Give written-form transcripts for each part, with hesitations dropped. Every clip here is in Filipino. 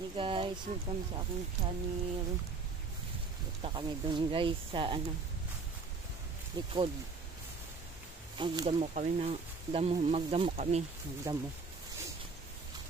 Hey guys, welcome sa akong channel. Punta kami dun guys sa likod. Magdamo kami.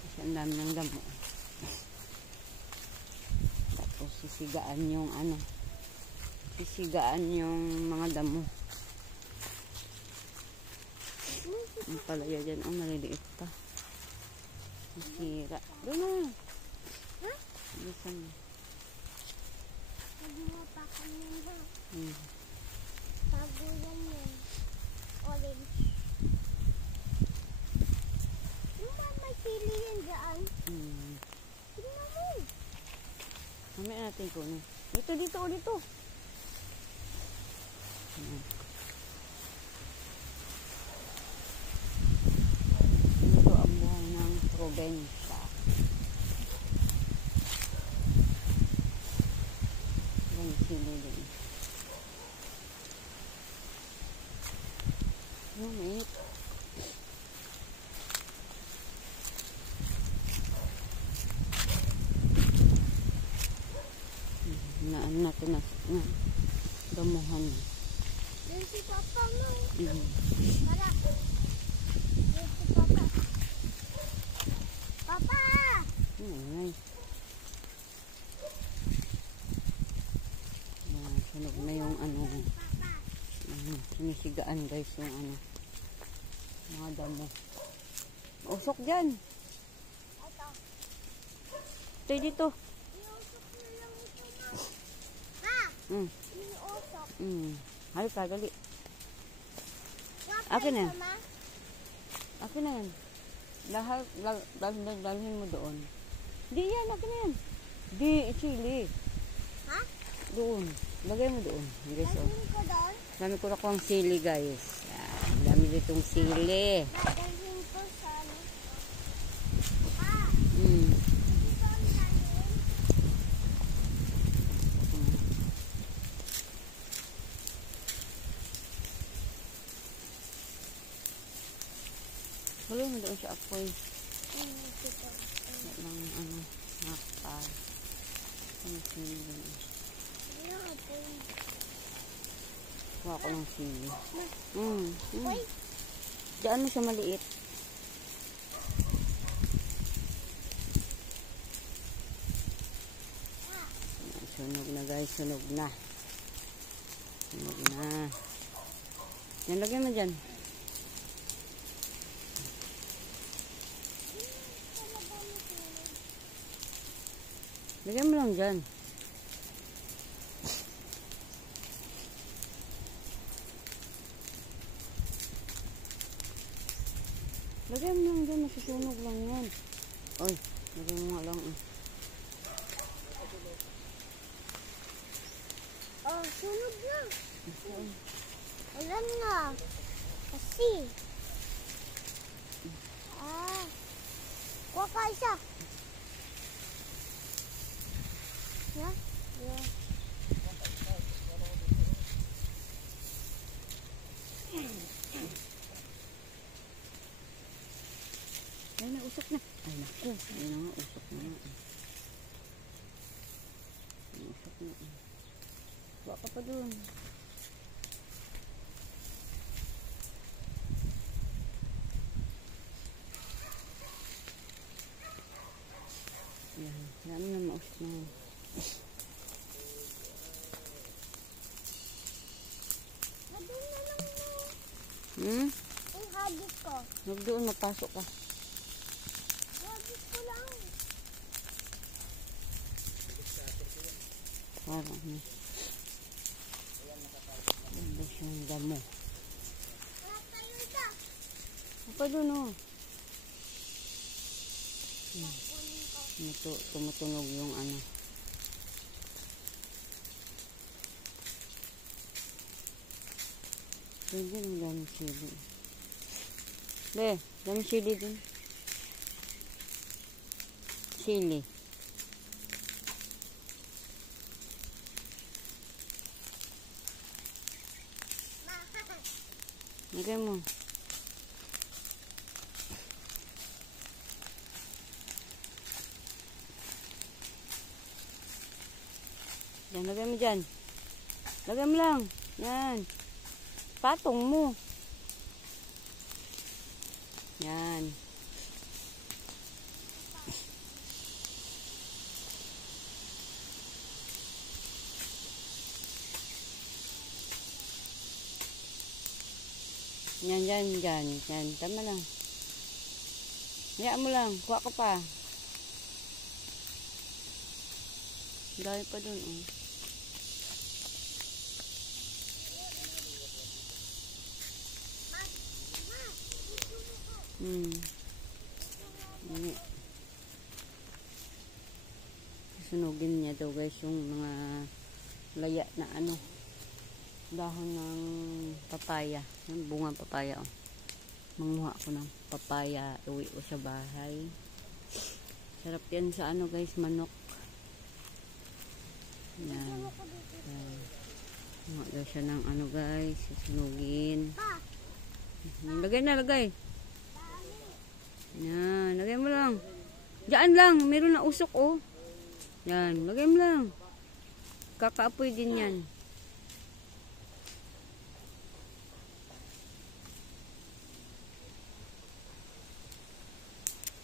Kasi ang dami ng damo. Tapos sisigaan yung mga damo. Ang palaya dyan, maliliit pa. Masira. Doon na. Bisan. Nagmupa kami na. Tagulan yun. Orange. Yung ba may sili yan dyan? Tingnan mo. Mamaya natin kunin. Dito. Ito ang buhay ng probinsya. Sili din. Mate. Natin na damuhan. Doon si Papa mo. Wala. Doon si Papa. Papa! Nice. Sunog na yung sinisigaan guys yung mga damo. Usok dyan. Ito. Ito dito. Iusok na lang ito na. Ha? Iusok. Halika, dali. Wapay Akin na. ka, Ma? Akin na yan. Dalhin mo doon. Di yan, akin na yan. Di, chili. Ha? Doon. Lagay mo doon. Guys, Dalhin ko doon? dami ko na kong sili guys. Yan. Dami ditong sili. Dalhin ko sa ano? Ha? Dito ang dalhin? Lagay mo doon sa apoy. Dito. Ng nakapal. Ang sili. Kuha ko ng sili. Uy! Diyan mo siya maliit. Sunog na guys, sunog na. Yan, lagyan mo dyan. Lagyan mo lang dyan. Lagyan mo lang dyan, masusunog lang yan. Oy, lagyan mo nga lang. Oh, sunog na. Wala na. Kasi. Kuha ka isa. Yan. Yan. Ay, nausok na. Ay, naku. Ay, na nga, usok na nga. Usok na. Baka pa dun. Yan. Yan na mausok na. Doon na lang mo. Yung hagis ko. Huwag doon, mapasok ka. Hagis ko lang. Parang ano siyang damo. Wala tayo isa. Apa doon o? Kunin ko. Tumutunog yung Pwede ang daming sili. Le, daming sili din. Sili. Lagay mo. Yan, lagay mo dyan. Lagay mo lang. Yan. Patong mo. Yan. Yan, yan, yan. Yan, tama lang. Hayaan mo lang. Kuha ko pa. Dahil pa dun, oh. Ini. Sunugin niya daw guys yung mga laya na ano, dahon ng papaya, yung bunga papaya, oh. Manguha ko ng papaya, uwi ko sa bahay. Sarap yan sa ano guys, manok. Yan. Manguha daw siya ng ano guys, sunugin. Lagay na, lagay. Yan, lagay mo lang. Diyan lang, meron na usok, oh. Yan, lagay mo lang. Kakaapoy din yan.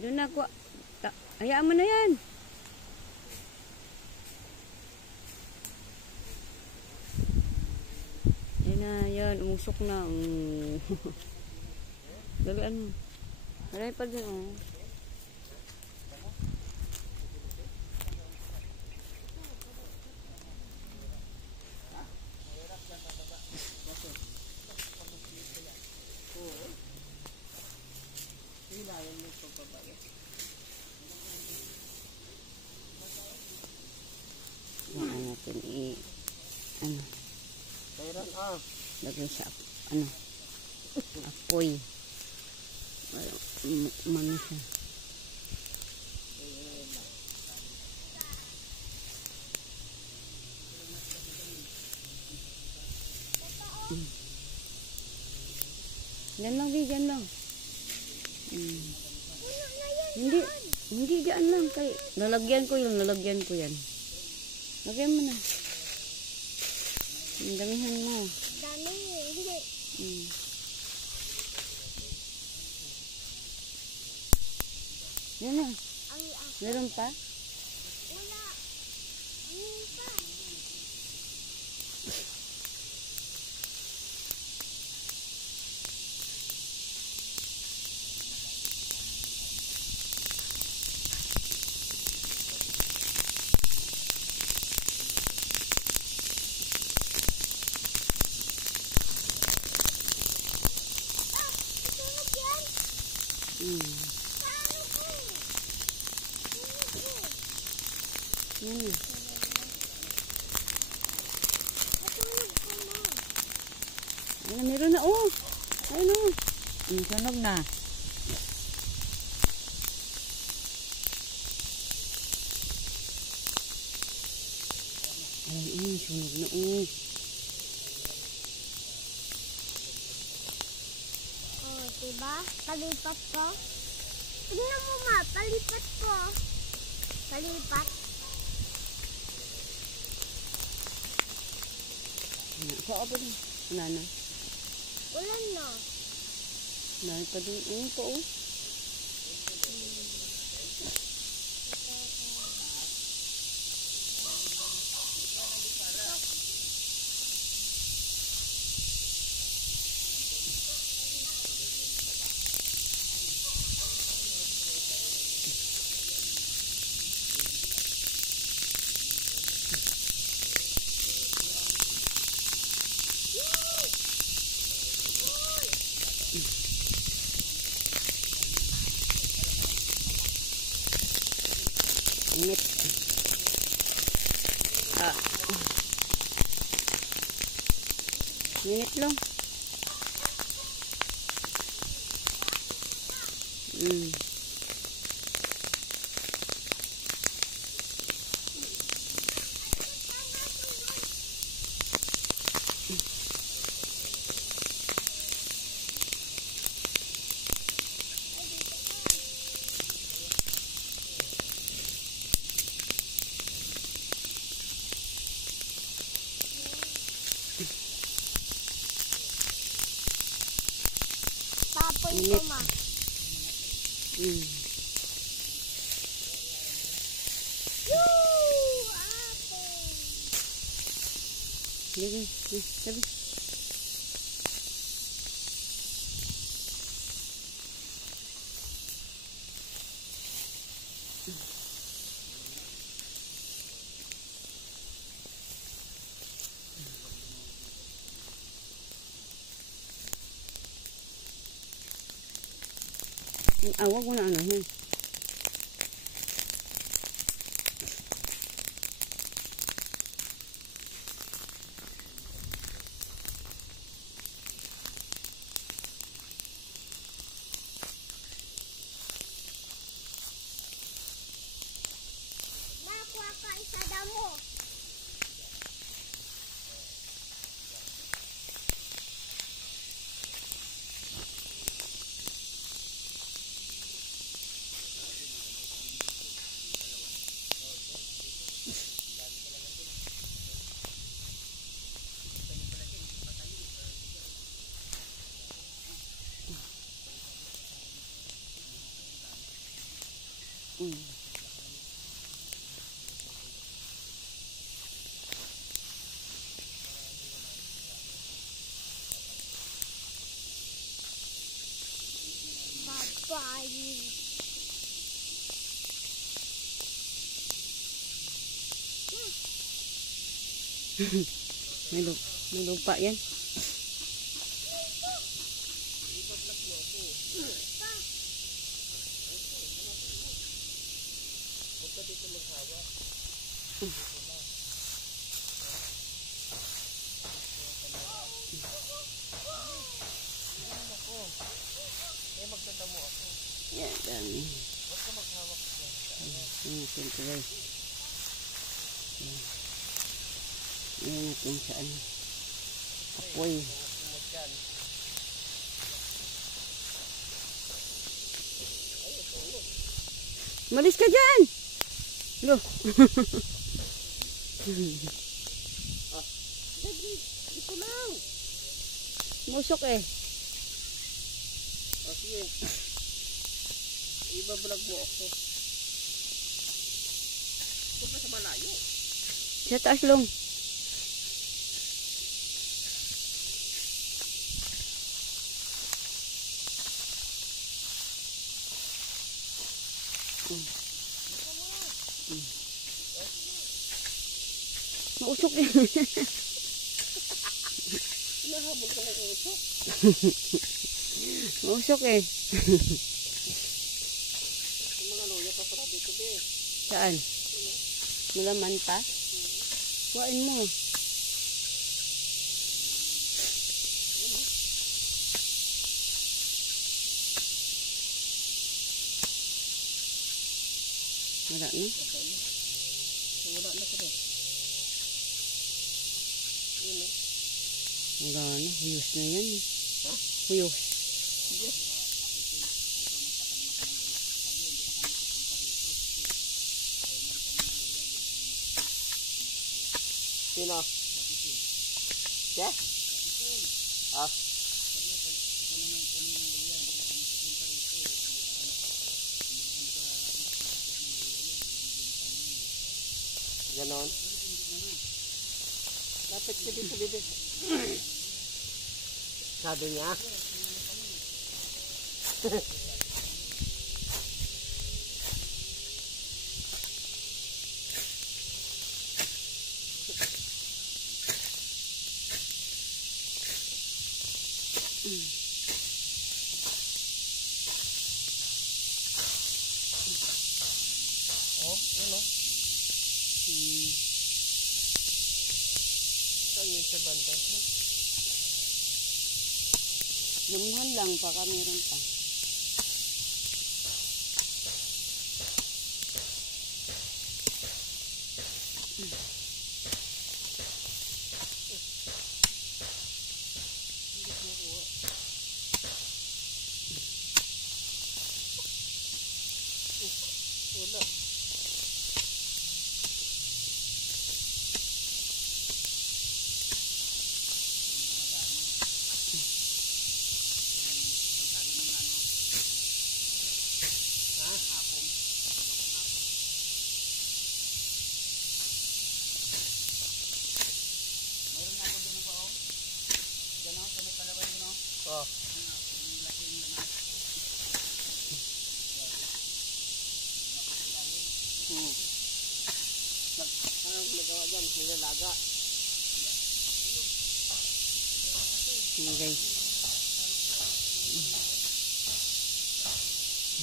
Doon na, hayaan mo na yan. Yan na, yan, umusok na. Lagyan mo. Marami pa din, oh. Yan natin ano. Lagay sa ano. Apoy. Mano siya. Yan lang, dyan lang. Hindi dyan lang. Kay, lalagyan ko yan. Lagyan mo na. Damihan mo. Dami, hindi. Yan na. Meron pa? Wala. Meron pa. Sunog yan? Yan na. Ano, meron na, oh. Ayun, oh. Sunog na. Ayun, sunog na, oh. Oh, diba? Palipat ko. Tignan mo ma, palipat ko. Palipat. Saan pa din? Wala na. Wala na. Dahil pa din. Ayun pa, oh. Init. Init lang. ito, Init. ma. Yoo! Apple! Sige, sabi. Wag mo na ano yun. Nakuha ka isa damo. Babae. May lupa yan. Yan, dami. Yan natin ito guys. Yan natin sa ano. Apoy. Malis ka dyan! Lo. Ito lang. Musok eh. Sige. Iba-vlog mo ako. Ito pa sa malayo. Sa taas long. Mausok eh. Hinahabol ka ng usok. Mausok eh. Yung mga luya pa para dito din. Saan? Malaman pa? Kuhain mo. Wala na. Wala na ko din. Wala na. Huyos na yan. Ha? Huyos. Sige. Sino? Yeah? Ah. Ganon. Lapit ka dito, bibi. Sabi niya. Oh, ano? Saan yun sa banda? Lumuhan lang. Baka meron pa. Wala. Anong nagawa dyan? Nilalaga. Yan guys.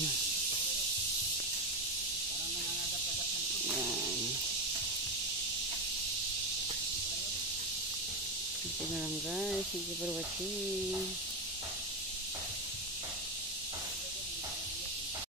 Yan. Ito na lang guys. Thank you for watching.